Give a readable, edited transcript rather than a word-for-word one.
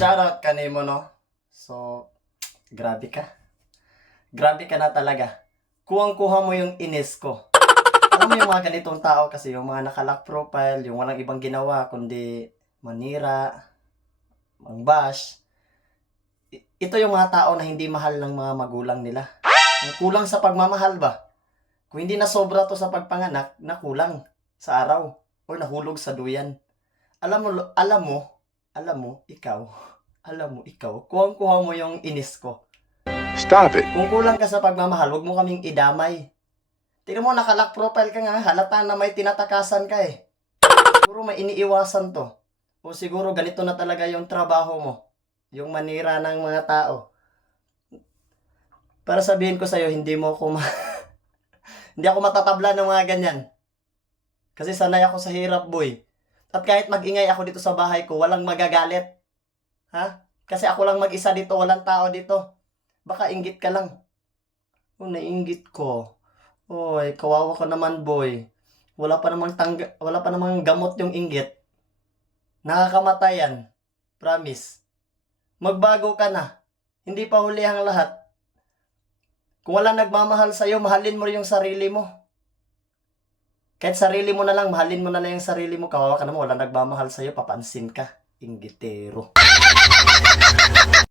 Shoutout ka mo, no? So, grabe ka. Grabe ka na talaga. Kuwang-kuha mo yung inis ko. Alam mo yung mga ganitong tao kasi, yung mga nakalock profile, yung walang ibang ginawa, kundi manira, mangbash. Ito yung mga tao na hindi mahal ng mga magulang nila. Ang kulang sa pagmamahal ba? Kung hindi na sobra to sa pagpanganak, nakulang sa araw o nahulog sa duyan. Alam mo, ikaw, kuha mo yung inis ko. Stop it. Kung kulang ka sa pagmamahal, huwag mo kaming idamay. Tingnan mo, nakalock profile ka nga, halata na may tinatakasan ka eh. Siguro may iniiwasan to. O siguro ganito na talaga yung trabaho mo. Yung manira ng mga tao. Para sabihin ko sa'yo, hindi hindi ako matatabla ng mga ganyan. Kasi sanay ako sa hirap, boy. At kahit mag-ingay ako dito sa bahay ko, walang magagalit. Ha? Kasi ako lang mag-isa dito, walang tao dito. Baka inggit ka lang. Oh, naiinggit ko. Oy, kawawa ka naman, boy. Wala pa namang gamot yung inggit. Nakakamatay yan. Promise. Magbago ka na. Hindi pa huli ang lahat. Kung wala nagmamahal sa'yo, mahalin mo yung sarili mo. Kahit sarili mo na lang, mahalin mo na lang yung sarili mo. Kawawa ka naman, wala nagmamahal sa'yo, papansin ka. Inggitero.